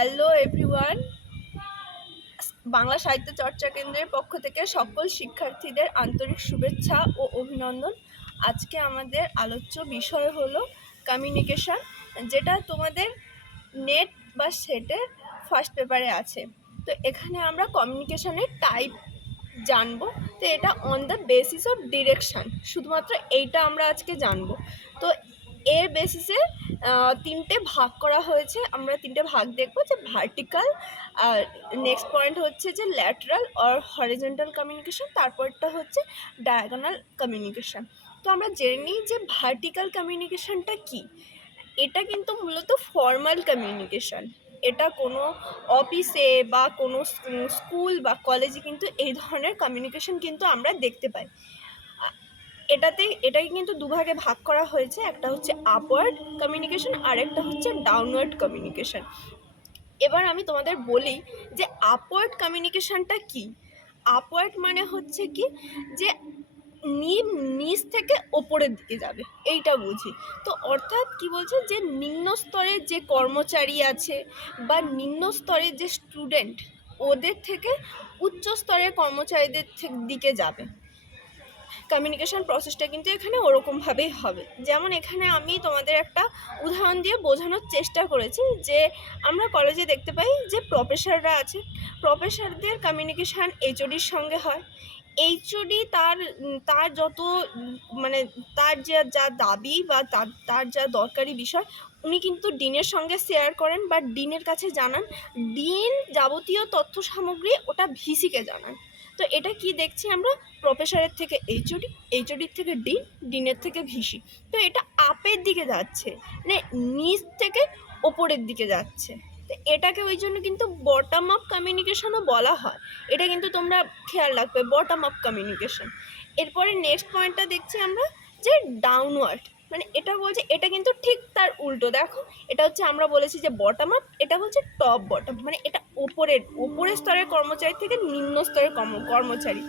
Hello everyone Bangla সাহিত্য চর্চা কেন্দ্রের পক্ষ থেকে সকল শিক্ষার্থীদের আন্তরিক শুভেচ্ছা ও অভিনন্দন। আজকে আমাদের আলোচ্য বিষয় হলো কমিউনিকেশন যেটা তোমাদের নেট বা সেটের ফার্স্ট পেপারে আছে। তো এখানে আমরা কমিউনিকেশনের টাইপ জানব। তো এটা on the basis of direction শুধুমাত্র এইটা আমরা আজকে জানব। তো এর বেসিসে তিনটে ভাগ করা হয়েছে। আমরা তিনটে ভাগ দেখব যে ভার্টিক্যাল আর নেক্সট পয়েন্ট হচ্ছে যে ল্যাটারাল অর হরিজেন্টাল কমিউনিকেশন তারপরটা হচ্ছে ডায়াগোনাল কমিউনিকেশন তো আমরা জেনে নিই যে ভার্টিক্যাল কমিউনিকেশনটা কি? এটা কিন্তু মূলত ফর্মাল কমিউনিকেশন এটা কোনো অফিসে বা কোনো স্কুল বা কলেজে কিন্তু এই ধরনের কমিউনিকেশন কিন্তু আমরা দেখতে পাই। এটাতে এটাকে কিন্তু দুভাগে ভাগ করা হয়েছে। একটা হচ্ছে আপওয়ার্ড কমিউনিকেশন আর একটা হচ্ছে ডাউনওয়ার্ড কমিউনিকেশন এবার আমি তোমাদের বলি যে আপওয়ার্ড কমিউনিকেশনটা কি? আপওয়ার্ড মানে হচ্ছে কি? যে নিচ থেকে ওপরের দিকে যাবে, এইটা বুঝি। তো অর্থাৎ কি বলছে? যে নিম্ন স্তরের যে কর্মচারী আছে বা নিম্ন স্তরের যে স্টুডেন্ট ওদের থেকে উচ্চ স্তরের কর্মচারীদের দিকে যাবে। কমিউনিকেশন প্রসেসটা কিন্তু এখানে ওরকমভাবেই হবে। যেমন এখানে আমি তোমাদের একটা উদাহরণ দিয়ে বোঝানোর চেষ্টা করেছি যে আমরা কলেজে দেখতে পাই যে প্রফেসররা আছে। প্রফেসরদের কমিউনিকেশান এইচওডির সঙ্গে হয়। এইচওডি তার তার যত মানে তার যা যা দাবি বা তার তার যা দরকারি বিষয়, উনি কিন্তু ডিনের সঙ্গে শেয়ার করেন বা ডিনের কাছে জানান। ডিন যাবতীয় তথ্য সামগ্রী ওটা ভিসিকে জানান। তো এটা কি দেখছি আমরা? প্রফেসরের থেকে এইচওডি এইচওডির থেকে ডিন ডিনের থেকে ভিসি তো এটা আপের দিকে যাচ্ছে মানে নিচ থেকে ওপরের দিকে যাচ্ছে। তো এটাকে ওই জন্য কিন্তু বটম আপ কমিউনিকেশনও বলা হয়। এটা কিন্তু তোমরা খেয়াল রাখবে বটম আপ কমিউনিকেশন এরপরে নেক্সট পয়েন্টটা দেখছি আমরা যে ডাউনওয়ার্ড মানে এটা বলছে, এটা কিন্তু ঠিক তার উল্টো। দেখো, এটা হচ্ছে আমরা বলেছি যে বটম আপ এটা হচ্ছে টপ বটম মানে এটা ওপরের ওপরের স্তরের কর্মচারী থেকে নিম্ন স্তরের কর্ম- কর্মচারী।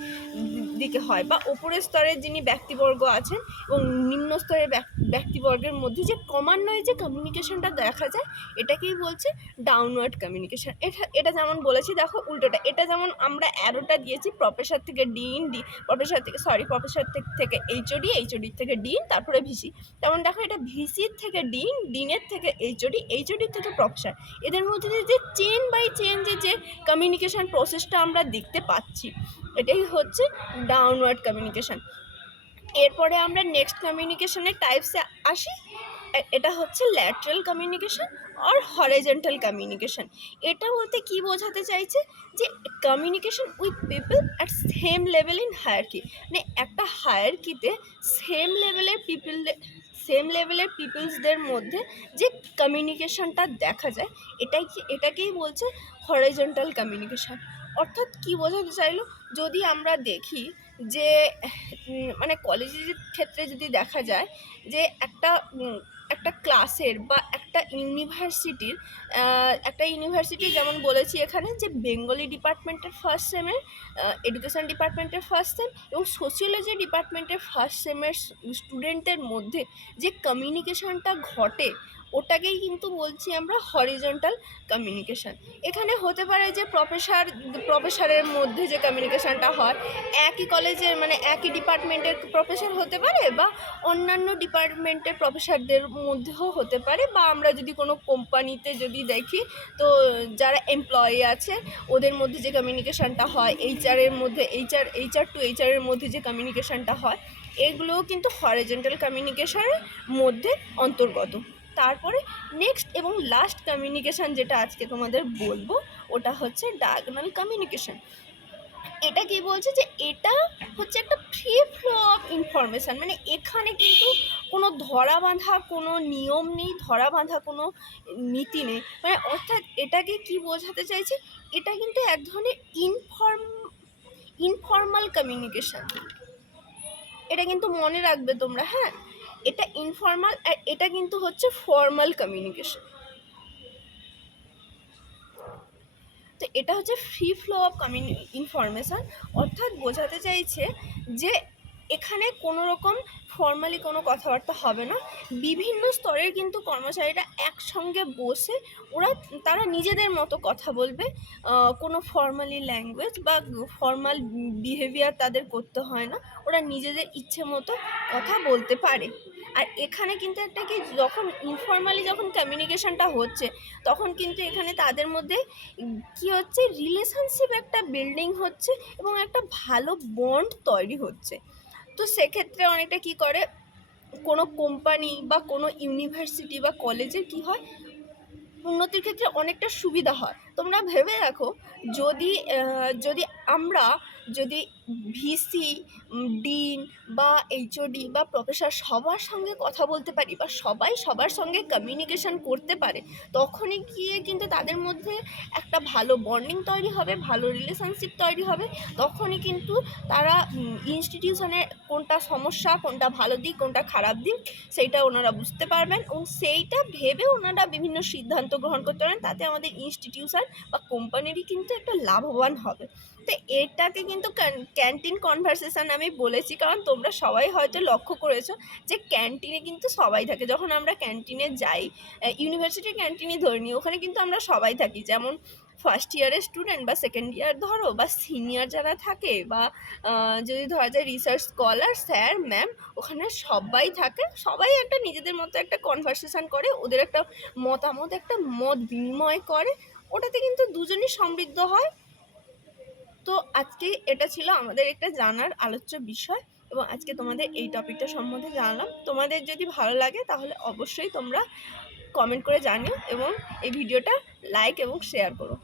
দিকে হয় বা ওপরের স্তরের যিনি ব্যক্তিবর্গ আছেন এবং নিম্ন স্তরের ব্যক- ব্যক্তিবর্গের মধ্যে যে ক্রমান্বয়ে যে কমিউনিকেশনটা দেখা যায়, এটাকেই বলছে ডাউনওয়ার্ড কমিউনিকেশন এটা এটা যেমন বলেছি, দেখো উল্টোটা। এটা যেমন আমরা অ্যারোটা দিয়েছি প্রফেসর থেকে ডিন ডি প্রফেসর থেকে সরি প্রফেসর থেকে এইচওডি এইচওডির থেকে ডিন তারপরে ভিসি তেমন দেখো এটা ভিসির থেকে ডিন ডিনের থেকে এইচওডি এইচওডির থেকে প্রফেসর এদের মধ্যে যে চেন বাই চেন যে যে কমিউনিকেশন প্রসেসটা আমরা দেখতে পাচ্ছি, এটাই হচ্ছে ডাউনওয়ার্ড কমিউনিকেশান এরপরে আমরা নেক্সট কমিউনিকেশনের টাইপসে আসি। এটা হচ্ছে ল্যাটারাল কমিউনিকেশন আর হরিজেন্টাল কমিউনিকেশন এটা বলতে কি বোঝাতে চাইছে? যে communication with people at same level in hierarchy মানে একটা হায়ারকিতে সেম লেভেলের পিপল সেম লেভেলের পিপলসদের মধ্যে যে কমিউনিকেশনটা দেখা যায়, এটাই কি, এটাকেই বলছে হরিজেন্টাল কমিউনিকেশন অর্থাৎ কি বোঝাতে চাইলো? যদি আমরা দেখি যে মানে কলেজের ক্ষেত্রে যদি দেখা যায় যে একটা একটা ক্লাসের বা একটা ইউনিভার্সিটির একটা ইউনিভার্সিটি যেমন বলেছি এখানে যে বেঙ্গলি ডিপার্টমেন্টের ফার্স্ট সেমের এডুকেশন ডিপার্টমেন্টের ফার্স্ট সেম এবং সোশিওলজি ডিপার্টমেন্টের ফার্স্ট সেমের স্টুডেন্টের মধ্যে যে কমিউনিকেশনটা ঘটে, ওটাকেই কিন্তু বলছি আমরা হরিজন্টাল কমিউনিকেশন এখানে হতে পারে যে প্রফেসর প্রফেসরের মধ্যে যে কমিউনিকেশানটা হয়, একই কলেজের মানে একই ডিপার্টমেন্টের প্রফেসর হতে পারে বা অন্যান্য ডিপার্টমেন্টের প্রফেসরদের মধ্যেও হতে পারে বা আমরা যদি কোনো কোম্পানিতে যদি দেখি, তো যারা এমপ্লয়ি আছে, ওদের মধ্যে যে কমিউনিকেশানটা হয় এইচআরের মধ্যে এইচআর এইচআর টু এইচআরের মধ্যে যে কমিউনিকেশানটা হয়, এগুলোও কিন্তু হরিজেন্টাল কমিউনিকেশনের মধ্যে অন্তর্গত। তারপরে নেক্সট এবং লাস্ট কমিউনিকেশান যেটা আজকে তোমাদের বলব, ওটা হচ্ছে ডায়াগোনাল কমিউনিকেশন এটা কি বলছে যে এটা হচ্ছে একটা ফ্রি ফ্লো অফ ইনফরমেশান মানে এখানে কিন্তু কোনো ধরা বাঁধা কোনো নিয়ম নেই, ধরা বাঁধা কোনো নীতি নেই। মানে অর্থাৎ এটাকে কি বোঝাতে চাইছে? এটা কিন্তু এক ধরনের ইনফর্ম ইনফর্মাল কমিউনিকেশন এটা কিন্তু মনে রাখবে তোমরা হ্যাঁ? এটা ইনফর্মাল আর এটা কিন্তু হচ্ছে ফর্মাল কমিউনিকেশন তো এটা হচ্ছে ফ্রি ফ্লো অফ কমিউনি ইনফরমেশান অর্থাৎ বোঝাতে চাইছে যে এখানে কোনো রকম ফর্মালি কোনো কথাবার্তা হবে না। বিভিন্ন স্তরের কিন্তু কর্মচারীরা একসঙ্গে বসে ওরা, তারা নিজেদের মতো কথা বলবে। কোনো ফর্মালি ল্যাঙ্গুয়েজ বা ফর্মাল বিহেভিয়ার তাদের করতে হয় না। ওরা নিজেদের ইচ্ছে মতো কথা বলতে পারে। আর এখানে কিন্তু একটা কি, যখন ইনফর্মালি যখন কমিউনিকেশনটা হচ্ছে, তখন কিন্তু এখানে তাদের মধ্যে কি হচ্ছে রিলেশনশিপ একটা বিল্ডিং হচ্ছে এবং একটা ভালো বন্ড তৈরি হচ্ছে। তো সেক্ষেত্রে অনেকটা কি করে, কোনো কোম্পানি বা কোনো ইউনিভার্সিটি বা কলেজের কি হয়, উন্নতির ক্ষেত্রে অনেকটা সুবিধা হয়। তোমরা ভেবে রাখো যদি যদি আমরা, যদি ভিসি ডিন বা এইচওডি বা প্রফেসর সবার সঙ্গে কথা বলতে পারি বা সবাই সবার সঙ্গে কমিউনিকেশন করতে পারে, তখনই গিয়ে কিন্তু তাদের মধ্যে একটা ভালো বন্ডিং তৈরি হবে, ভালো রিলেশনশিপ তৈরি হবে, তখনই কিন্তু তারা ইনস্টিটিউশনের কোনটা সমস্যা, কোনটা ভালো দিক, কোনটা খারাপ দিক, সেইটা ওনারা বুঝতে পারবেন এবং সেইটা ভেবে ওনারা বিভিন্ন সিদ্ধান্ত গ্রহণ করতে পারেন, তাতে আমাদের ইনস্টিটিউশন বা কোম্পানিরই কিন্তু একটা লাভবান হবে। তো এটাকে কিন্তু ক্যান্টিন কনভারসেশন আমি বলেছি, কারণ তোমরা সবাই হয়তো লক্ষ্য করেছ যে ক্যান্টিনে কিন্তু সবাই থাকে। যখন আমরা ক্যান্টিনে যাই ইউনিভার্সিটির ক্যান্টিনই ধরে নিই, ওখানে কিন্তু আমরা সবাই থাকি। যেমন ফার্স্ট ইয়ারের স্টুডেন্ট বা সেকেন্ড ইয়ার ধরো, বা সিনিয়র যারা থাকে, বা যদি ধরা যায় রিসার্চ স্কলার স্যার ম্যাম ওখানে সবাই থাকে। সবাই একটা নিজেদের মতো একটা কনভারসেশন করে, ওদের একটা মতামত, একটা মত বিনিময় করে। ওটাতে কিন্তু দুজনই সমৃদ্ধ হয়। তো আজকে এটা ছিল আমাদের একটা জানার আলোচ্য বিষয় এবং আজকে তোমাদের এই টপিকটা সম্বন্ধে জানলাম। তোমাদের যদি ভালো লাগে তাহলে অবশ্যই তোমরা কমেন্ট করে জানিও এবং এই ভিডিওটা লাইক এবং শেয়ার করো।